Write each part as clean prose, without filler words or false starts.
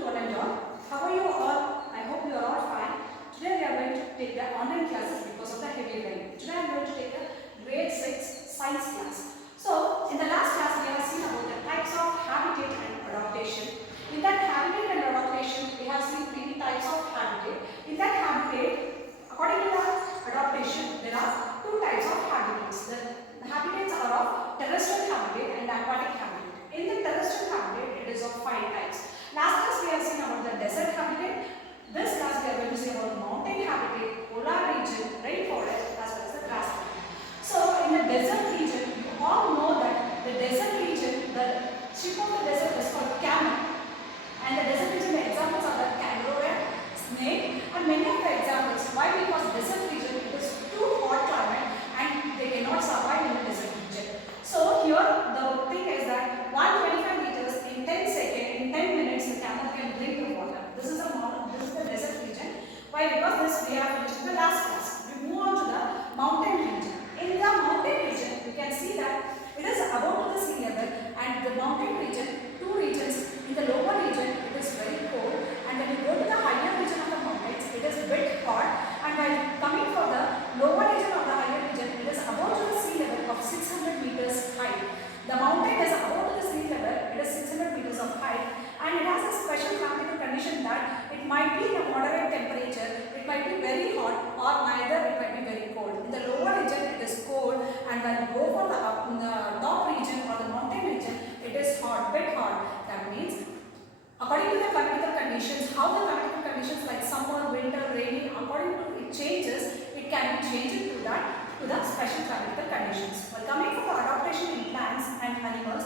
afternoon, one and all. How are you all? I hope you are all fine. Today we are going to take the online classes because of the heavy rain. Today I am going to take the grade 6 science class. So, in the last class we have seen about the types of habitat and adaptation. In that habitat and adaptation, we have seen three types of habitat. In that habitat, according to the adaptation, there are two types of habitats. The habitats are of terrestrial habitat and aquatic habitat. In the terrestrial habitat, it is of 5 types. Last class we have seen about the desert habitat. This class we are going to see about mountain habitat, polar region, rainforest as well as the grassland. So in the desert region, you all know that the desert region, the ship of the desert is called camel. And the desert region, the examples are the kangaroo and snake and many of the examples. Why? Because desert region it is too hot climate and they cannot survive in the desert region. So here the thing is that 125 liters in 10 seconds, in 10 minutes the camel can drink the water. This is the desert region. Why? Because this we have finished in the last class. We move on to the mountain region. In the mountain region, you can see that it is above the sea level, and the mountain region, two regions. In the lower region, it is very cold, and when you go to the higher region of the mountains, it is a bit hot. And while coming for the lower region of the higher region, it is above the sea level of 600 meters height. The mountain is above the sea level, it is 600 meters of height, and it has a special climatic condition that it might be a moderate temperature, it might be very hot, or neither it might be very cold. In the lower region, it is cold, and when you go for the top region or the mountain region, it is hot, bit hot. That means, according to the climatic conditions, how the climatic conditions like summer, winter, rainy, according to it changes, it can be changed to the special climatic conditions. While coming for the adaptation in plants and animals,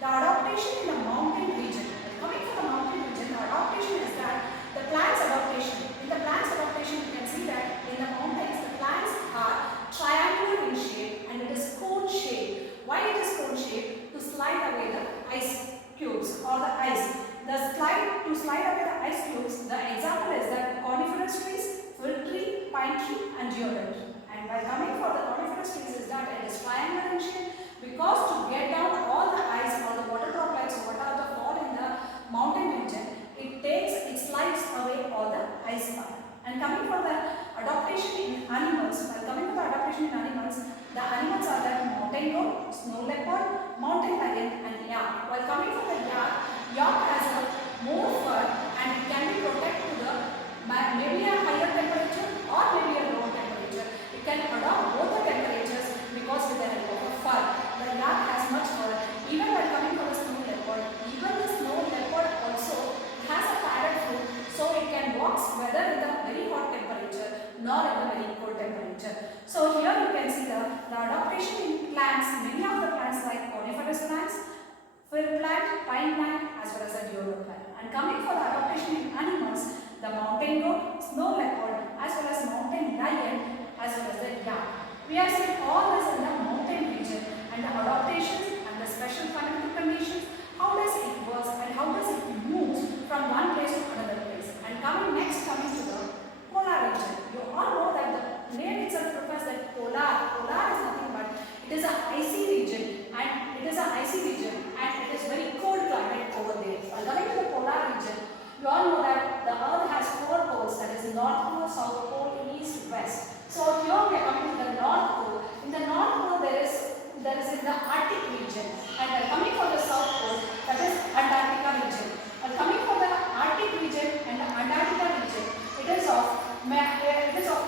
the adaptation in the mountain region. Coming from the mountain region, the adaptation is that the plants adaptation. In the plants adaptation, you can see that in the mountains, the plants are triangular in shape and it is cone shape. Why it is cone shape? To slide away the ice cubes or the ice. To slide away the ice cubes, the example is that coniferous trees, fir tree, pine tree and deodorant. And by coming for the coniferous trees is that it is triangular in shape because to get down all the ice or the water droplets or what are the fall in the mountain region, it slides away all the ice part. And coming for the adaptation in animals, while coming to the adaptation in animals, the animals are the mountain goat, snow leopard, mountain lion and yak. While coming for the yak has a more fur and it can be protected to the maybe a higher temperature or maybe a lower temperature. It can adapt both the temperatures because with the help of a fur. The yak has much fur. Even while coming for the snow leopard, even the snow leopard also has a padded foot, so it can walk whether in the very hot temperature nor in the very cold temperature. So here you can see the adaptation in plants. Many of the plants like coniferous plants, fir plant, pine plant as well as the deodorant plant. And coming for the adaptation in animals, the mountain goat, snow leopard as well as mountain lion as well as the yak. We have seen all this in the mountain region and the adaptations and the special climatic conditions. How does it work and how does it move from one place to another place? And coming to the polar region. You all know that the name itself refers that polar. Polar is nothing but it is an icy region and it is very cold climate over there. While coming to the polar region, you all know that the earth has 4 poles, that is north pole, south pole, east, west. So here we are coming to the north pole. In the north pole there is in the Arctic region, and coming for the south pole, that is Antarctica region. And coming for the Arctic region and the Antarctica region, it is of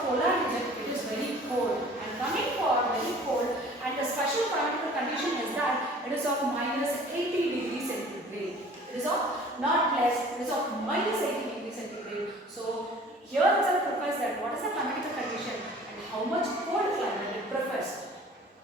polar region. It is very cold. And coming for very cold, and the special climatic condition is that it is of -80 degrees centigrade. It is of not less. It is of -80 degrees centigrade. So here itself refers that what is the climatic condition and how much cold climate it prefers.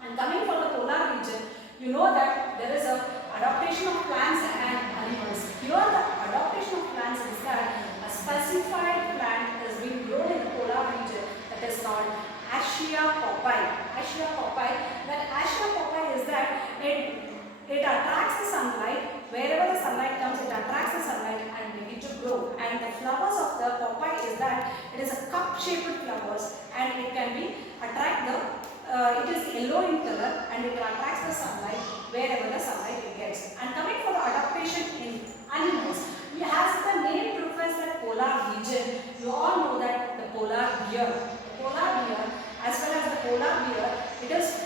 And coming from the polar region, you know that there is a adaptation of plants and animals. Here the adaptation of plants is that a specified plant is being grown in the polar region that is called Aschia poppy. Aschia poppy. That Aschia poppy is that it attracts the sunlight. Wherever the sunlight comes, it attracts the sunlight and make it to grow. And the flowers of the poppy is that it is a cup-shaped flowers and it can be it is yellow in color and it attracts the sunlight wherever the sunlight it gets. And coming for the adaptation in animals, it has the name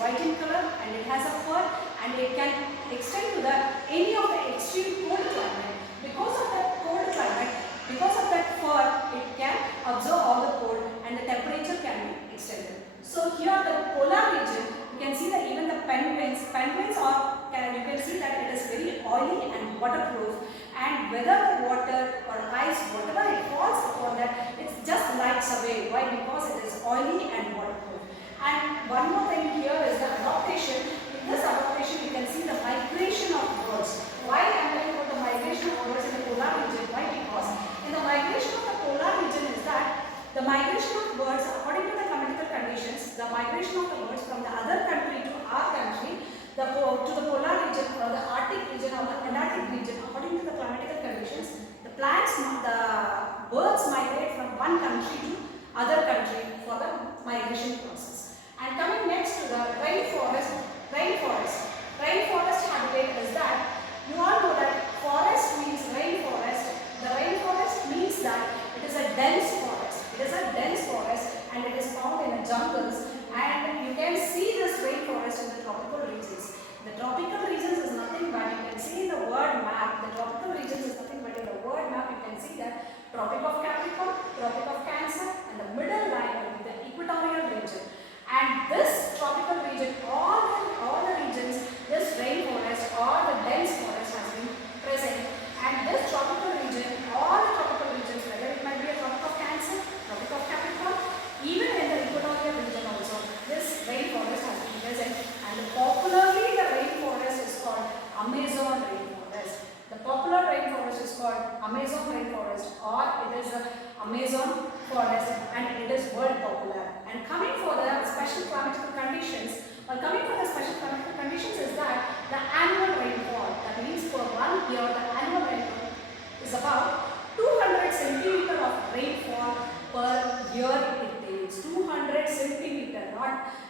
white in color and it has a fur and it can extend to the any of the extreme cold climate. Because of that cold climate, because of that fur, it can absorb all the cold and the temperature can be extended. So here the polar region, you can see that even the penguins are, you can see that it is very oily and waterproof, and whether the water or ice, whatever it falls upon that, it just lights away. Why? Because it is oily and waterproof. And one more thing here is the adaptation. In this adaptation, you can see the migration of birds. Why I am telling about the migration of birds in the polar region? Why? Because in the migration of the polar region is that the migration of birds, according to the climatical conditions, the migration of the birds from the other country to our country, to the polar region or the Arctic region or the Antarctic region, according to the climatical conditions, the birds migrate from one country to other country for the migration process. And coming next to the rainforest habitat is that you all know that forest means rainforest. The rainforest means that it is a dense forest. It is a dense forest and it is found in the jungles, and you can see this rainforest in the tropical regions. The tropical regions is nothing but, you can see in the word map, the tropical regions is nothing but in the word map you can see that Tropic of Capricorn, Tropic of Cancer, and the middle line will be the equatorial region. And this tropical region, all the regions, this rainforest or the dense forest has been present. And this tropical region, all the tropical regions, whether it might be a Tropic of Cancer, Tropic of Capricorn, even in the equatorial region also, this rainforest has been present. And popularly the rainforest is called Amazon rainforest. The popular rainforest is called Amazon rainforest, or it is a Amazon forest, and it is world popular. And coming for the special climatical conditions, is that the annual rainfall, that means for 1 year the annual rainfall is about 200 centimeter of rainfall per year it takes. 200 centimeter,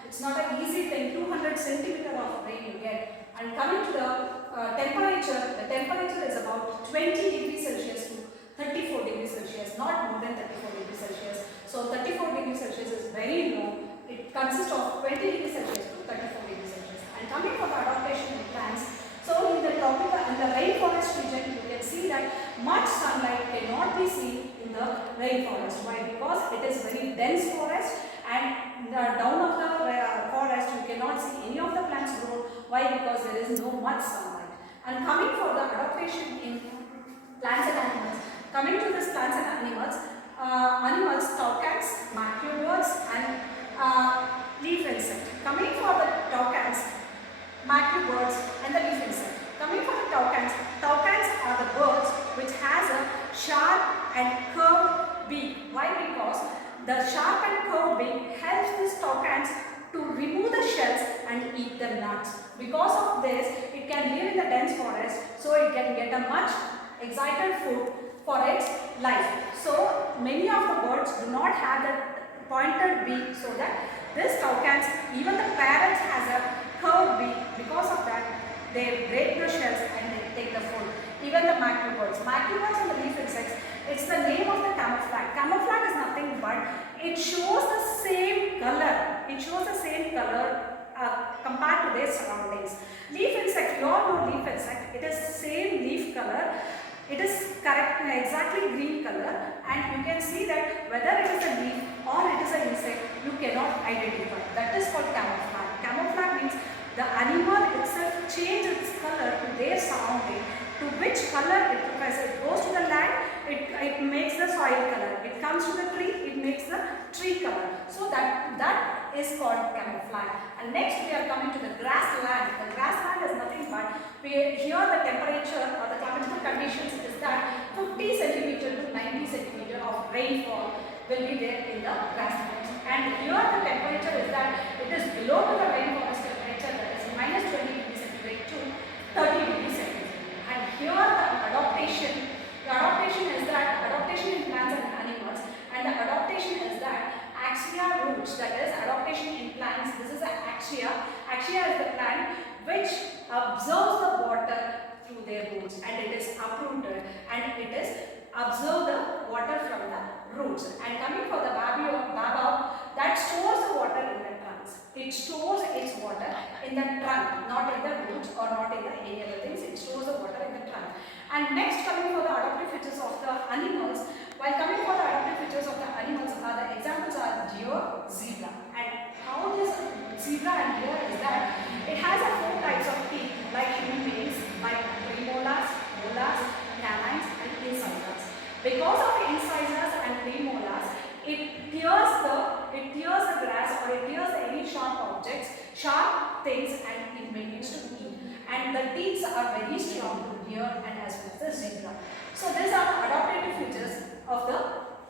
it's not an easy thing. 200 centimeter of rain you get. And coming to the temperature, the temperature is about 20 degrees Celsius to 34 degrees Celsius, not more than 34 degrees Celsius. So 34 degrees Celsius is very low. It consists of 20 degrees Celsius to 34 degrees Celsius. And coming for the adaptation in plants, so in the rainforest region, you can see that much sunlight cannot be seen in the rainforest. Why? Because it is very dense forest, and down of the forest you cannot see any of the plants grow. Why? Because there is no much sunlight. And coming for the adaptation in plants and animals, coming to this plants and animals, toucans, macrobirds, and leaf insect. Coming for the toucans, macrobirds, and the leaf insect. Coming for the toucans are the birds which has a sharp and curved beak. Why? Because the sharp and curved beak helps these toucans to remove the shells and eat the nuts. Because of this, it can live in the dense forest, so it can get a much excited food for its life. So many of the birds do not have that pointed beak, so that this toucans, even the parents has a curved beak. Because of that, they break the shells and they take the food. Even the macrobirds and the leaf insects, it's the name of the camouflage. Camouflage is nothing but it shows the same color. It shows the same color compared to their surroundings. Leaf insect, you all know leaf insect. It is same leaf color. It is exactly green color, and you can see that whether it is a leaf or it is an insect, you cannot identify. That is called camouflage. Camouflage means the animal itself changes its color to their surrounding. To which color it prefers. It goes to the land, it makes the soil color. It comes to the tree, it makes the tree color. So that is called camouflage. And next we are coming to the grassland. The grassland is nothing but here the temperature or the climatical conditions is that 50 centimeter to 90 centimeter of rainfall will be there in the grassland. And here the temperature is that it is below to the rainforest temperature, that is minus 20 degrees centigrade to 30 degrees centigrade. And here the adaptation is that adaptation in plants and animals, and the adaptation is that axia roots, that is adaptation in plants. This is an axia. Axia is the plant which absorbs the water through their roots, and it is uprooted, and it is absorb the water from the roots. And coming for the baobab, that stores the water in the plants. It stores its water in the trunk, not in the roots or not in the any other things. It stores the water in the trunk. And next, coming for the adaptive features of the animals, while coming for the adaptive features of the animals, the examples are deer, zebra. And how this zebra and deer is that it has a 4 types of teeth like human beings, like premolars, molars, canines and incisors. Because of the incisors and premolars, it tears the grass or it tears any sharp objects, sharp things, and it begins to eat. And the teeth are very strong to deer and as well as the zebra. So these are the adaptive features of the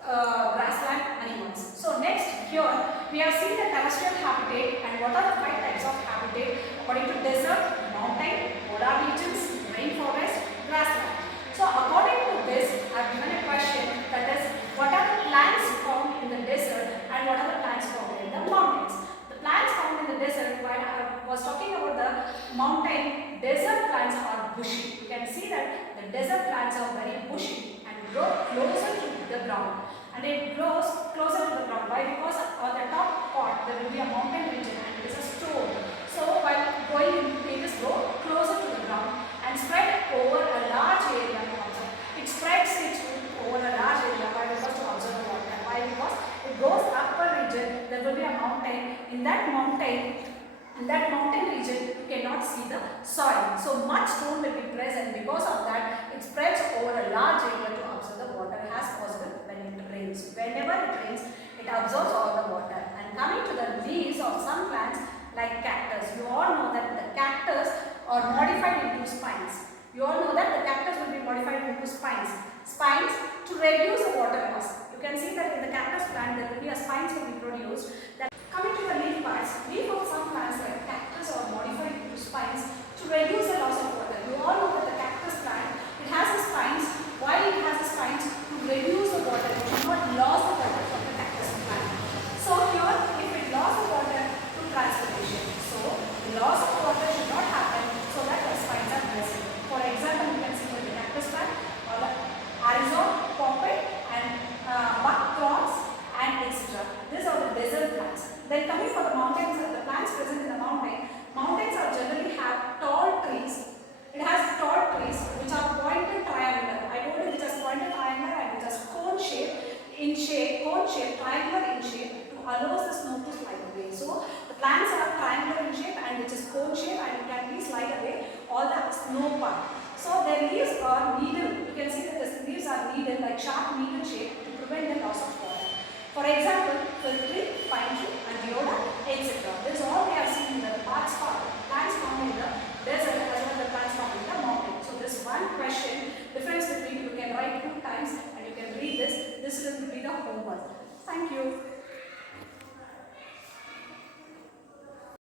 grassland animals. So next, here we have seen the terrestrial habitat and what are the 5 types of habitat according to desert, mountain, polar regions, rainforest, grassland. So according to this, I have given a question, that is, what are the plants found in the desert and what are the plants found in the mountains? The plants found in the desert, while I was talking about the mountain, desert plants are bushy. You can see that the desert plants are very bushy and grow closer to the ground. And it grows closer to the ground. Why? Because on the top part there will be a mountain region and it is a stone. So while going, it is grow closer to the ground and spread over a large area. It spreads its root over a large area. Why? Because to observe the water. Why? Because it goes upper region. There will be a mountain. In that mountain region, you cannot see the soil. So much stone will be present. Because of that, it spreads over a large area to observe the water as possible when it rains. Whenever it rains, it absorbs all the water. And coming to the leaves of some plants like cactus, you all know that the cactus are modified into spines. You all know that the cactus will be modified into spines. Spines to reduce the water loss. You can see that in the cactus plant there will be a spines will be produced. That coming to the leaf parts, leaf of some plants like cactus are modified into spines to reduce the loss of water. You all know that the cactus plant, it has the spines. Why it has the spines? To reduce the water. It should not lose the water from the cactus plant. So here, if it lost the water to transpiration, so the loss of water should not happen so that the spines are present. For example, you can see the cactus plant, or the Arizona, poppy, and buck thorns, and etc. These are the desert plants. Then coming for the mountains, the plants present in the mountains are generally have tall trees. It has tall trees which are pointed triangular. I told you it has pointed triangular and it has cone shape, triangular in shape to allow the snow to slide away. So the plants are triangular in shape and which is cone shape and it can be slide away all the snow part. So their leaves are needle. You can see that the leaves are needle like sharp needle shape to prevent the loss of water. For example, fir tree, pine tree, and deodar, etc. This is all we have seen in the plants found in the desert as well as the plants found in the mountain. So this one question, difference between, you can write 2 times and you can read this. This will be the homework. Thank you.